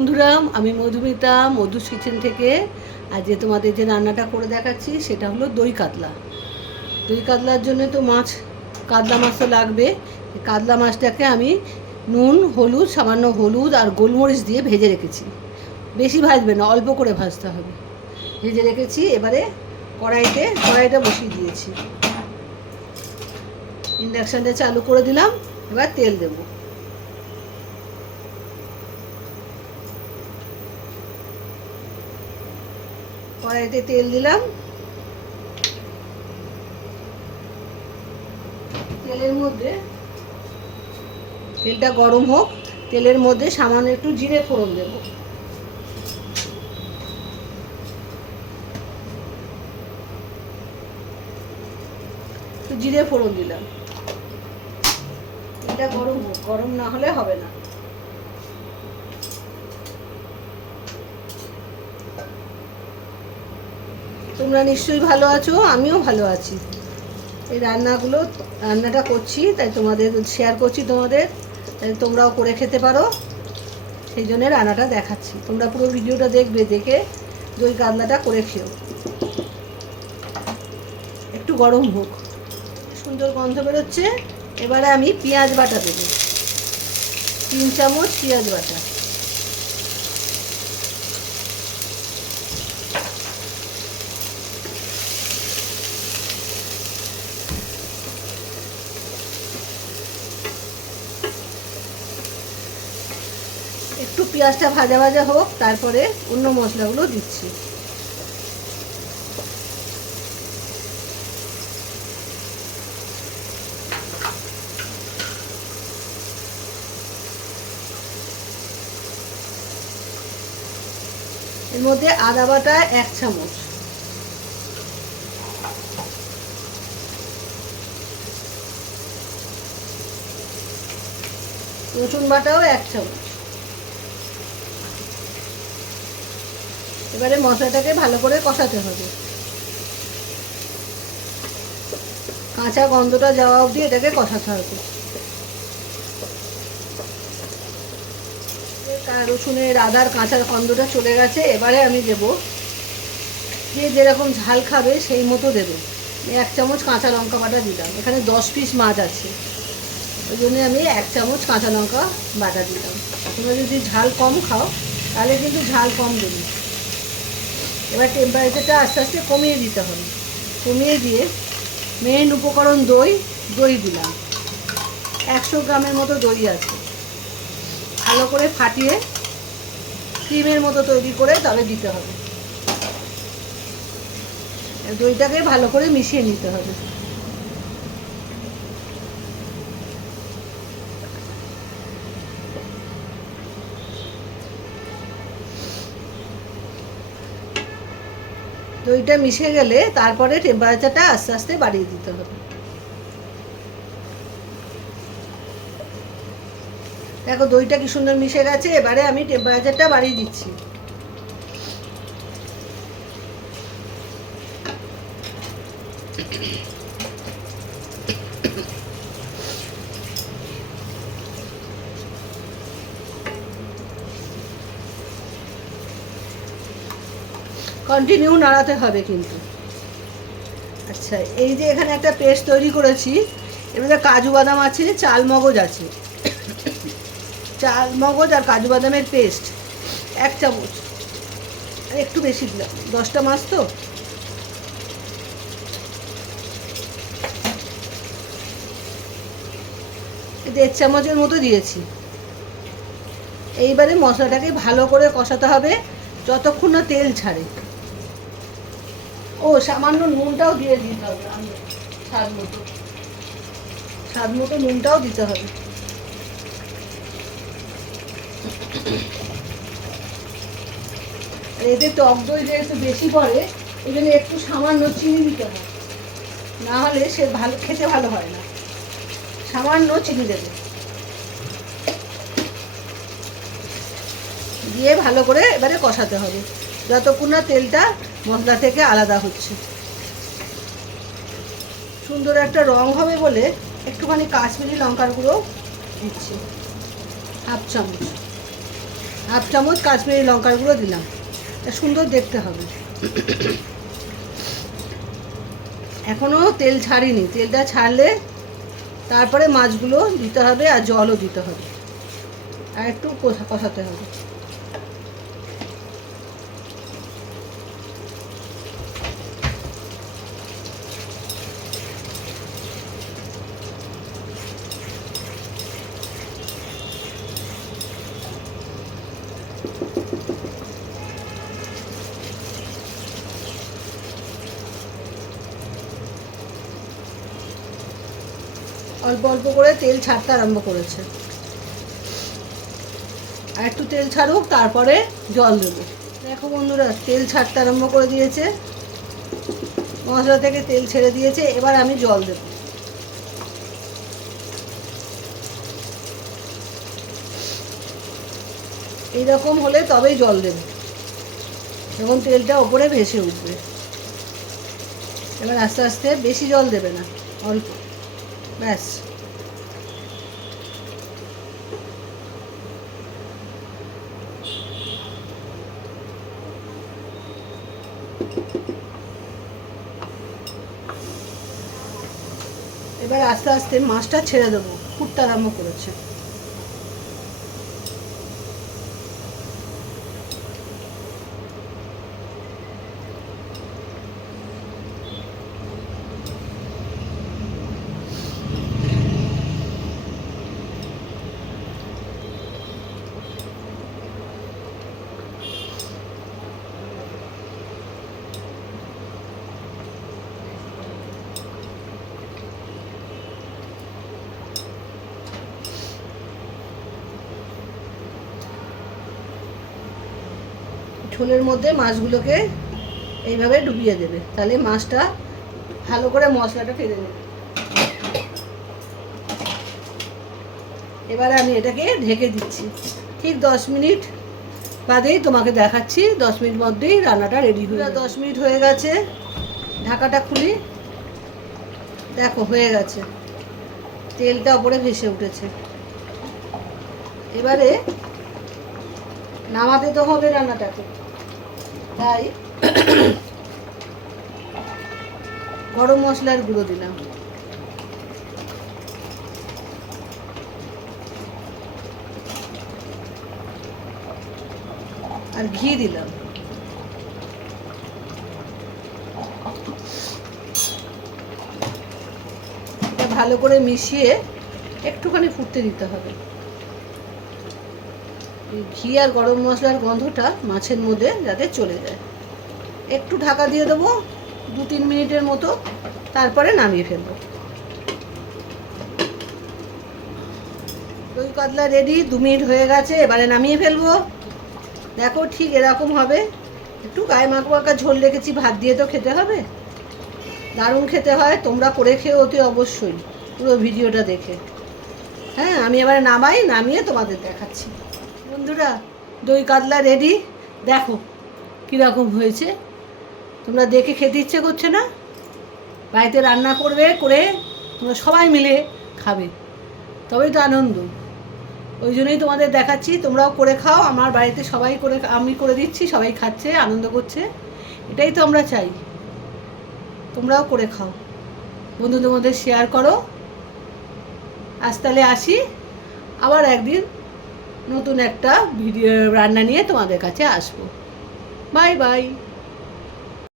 বন্ধুরা, আমি মধুমিতা মধুস কিচেন থেকে আজ যে তোমাদের যে রান্নাটা করে দেখাচ্ছি সেটা হলো দই কাতলা। দই কাতলার জন্য তো কাতলা মাছ তো লাগবে। কাতলা মাছটাকে আমি নুন হলুদ সামান্য হলুদ আর গোলমরিচ দিয়ে ভেজে রেখেছি। বেশি ভাজবে না, অল্প করে ভাজতে হবে। ভেজে রেখেছি। এবারে কড়াইটা বসিয়ে দিয়েছি। ইন্ডাকশানটা চালু করে দিলাম। এবার তেল দেবো। কড়াইতে তেল দিলাম। তেলের মধ্যে তেলটা গরম হোক। তেলের মধ্যে সামান্য একটু জিরে ফোড়ন দেব। জিরে ফোড়ন দিলাম। এটা গরম হোক, গরম না হলে হবে না। তোমরা নিশ্চয়ই ভালো আছো, আমিও ভালো আছি। এই রান্নাটা করছি, তাই তোমাদের শেয়ার করছি, তাই তোমরাও করে খেতে পারো, সেই জন্য রান্নাটা দেখাচ্ছি। তোমরা পুরো ভিডিওটা দেখবে, দেখে দই কাতলাটা করে খেও। একটু গরম হোক, সুন্দর গন্ধ বেরোচ্ছে। এবারে আমি পেঁয়াজ বাটা দেবো, 3 চামচ পেঁয়াজ বাটা। একটু পেঁয়াজটা ভাজা ভাজা হোক, তারপরে অন্য মশলাগুলো দিচ্ছি। এর মধ্যে আদা বাটা 1 চামচ, রসুন বাটাও 1 চামচ। এবারে মশলাটাকে ভালো করে কষাতে হবে। কাঁচা গন্ধটা যাওয়া অবধি এটাকে কষাতে হবে। রসুনের আদার কাঁচা গন্ধটা চলে গেছে। এবারে আমি দেব, যে যেরকম ঝাল খাবে সেই মতো দেবে। 1 চামচ কাঁচা লঙ্কা বাটা দিলাম। এখানে 10 পিস মাছ আছে, ওই জন্য আমি 1 চামচ কাঁচা লঙ্কা বাটা দিলাম। তোমরা যদি ঝাল কম খাও তাহলে কিন্তু ঝাল কম দেবে। এবার টেম্পারেচারটা আস্তে আস্তে কমিয়ে দিতে হবে। কমিয়ে দিয়ে মেন উপকরণ দই দিলাম। 100 গ্রামের মতো দই আছে। ভালো করে ফাটিয়ে ক্রিমের মতো তৈরি করে তবে দিতে হবে। দইটাকে ভালো করে মিশিয়ে নিতে হবে। দইটা মিশে গেলে তারপরে টেম্পারেচারটা আস্তে আস্তে বাড়িয়ে দিতে হবে। দেখো দইটা কি সুন্দর মিশে গেছে। এবারে আমি টেম্পারেচারটা বাড়িয়ে দিচ্ছি। কন্টিনিউ নাড়াতে হবে কিন্তু। আচ্ছা, এই যে এখানে একটা পেস্ট তৈরি করেছি, এর মধ্যে কাজু বাদাম আছে, চাল মগজ আছে। চাল মগজ আর কাজু বাদামের পেস্ট 1 চামচ, একটু বেশি দিলাম, 10টা মাছ তো। দেড় চামচের মতো দিয়েছি। এইবারে মশলাটাকে ভালো করে কষাতে হবে যতক্ষণ না তেল ছাড়ে। ও সামান্য নুনটাও দিয়ে দিতে হবে, স্বাদ মতো নুনটাও দিতে হবে। আর এতে টক দই যে একটু বেশি পড়ে, এই জন্য একটু সামান্য চিনি দিতে হয়, না হলে সে খেতে ভালো হয় না। সামান্য চিনি দেবে, দিয়ে ভালো করে এবারে কষাতে হবে যতক্ষণ না তেলটা মশলা থেকে আলাদা হচ্ছে। সুন্দর একটা রং হবে বলে একটুখানি কাশ্মীরি লঙ্কার গুঁড়ো দিচ্ছি, 1/2 চামচ। হাফ চামচ কাশ্মীরি লঙ্কার গুঁড়ো দিলাম, সুন্দর দেখতে হবে। এখনও তেল ছাড়িনি, তেলটা ছাড়লে তারপরে মাছগুলো দিতে হবে আর জলও দিতে হবে, আর একটু কষাতে হবে। অল্প অল্প করে তেল ছাড়তে আরম্ভ করেছে, আর একটু তেল ছাড়ুক তারপরে জল দেবো। দেখো বন্ধুরা, তেল ছাড়তে আরম্ভ করে দিয়েছে, মশলা থেকে তেল ছেড়ে দিয়েছে। এবার আমি জল দেব। এইরকম হলে তবেই জল দেব, যখন তেলটা ওপরে ভেসে উঠবে। এবার আস্তে আস্তে, বেশি জল দেবে না, অল্প, ব্যাস। এবার আস্তে আস্তে মাছটা ছেড়ে দেবো, ফুটতে আরম্ভ করেছে। ঝোলের মধ্যে মাছগুলোকে এইভাবে ডুবিয়ে দেবে, তাহলে মাছটা ভালো করে মশলাটা টেনে নেবে। এবারে আমি এটাকে ঢেকে দিচ্ছি, ঠিক 10 মিনিট বাদেই তোমাকে দেখাচ্ছি। 10 মিনিট মধ্যেই রান্নাটা রেডি হয়ে যাবে। 10 মিনিট হয়ে গেছে, ঢাকাটা খুলি। দেখো হয়ে গেছে, তেলটা ওপরে ভেসে উঠেছে। এবারে নামাতে তো হবে রান্নাটাকে, তাই গরম মশলার গুঁড়ো দিলাম, আর ঘি দিলাম। এটা ভালো করে মিশিয়ে একটুখানি ফুটতে দিতে হবে। ঘি আর গরম মশলার গন্ধটা মাছের মধ্যে যাতে চলে যায়। একটু ঢাকা দিয়ে দেবো 2-3 মিনিটের মতো, তারপরে নামিয়ে ফেলবো। দই কাতলা রেডি, 2 মিনিট হয়ে গেছে, এবারে নামিয়ে ফেলবো। দেখো ঠিক এরকম হবে, একটু গায়ে মাখা মাখা ঝোল রেখেছি, ভাত দিয়ে তো খেতে হবে, দারুণ খেতে হয়। তোমরা করে খেয়ে অতি অবশ্যই, পুরো ভিডিওটা দেখে। হ্যাঁ, আমি এবারে নামিয়ে তোমাদের দেখাচ্ছি। বন্ধুরা, দই কাতলা রেডি, দেখো কীরকম হয়েছে। তোমরা দেখে খেতে ইচ্ছে করছে না? বাড়িতে রান্না করবে, করে তোমরা সবাই মিলে খাবে, তবেই তো আনন্দ। ওই জন্যই তোমাদের দেখাচ্ছি, তোমরাও করে খাও। আমার বাড়িতে সবাই করে, আমি করে দিচ্ছি, সবাই খাচ্ছে, আনন্দ করছে, এটাই তো আমরা চাই। তোমরাও করে খাও, বন্ধুদের মধ্যে শেয়ার করো। আজ তাহলে আসি, আবার একদিন নতুন একটা ভিডিও রান্না নিয়ে তোমাদের কাছে আসবো। Bye bye.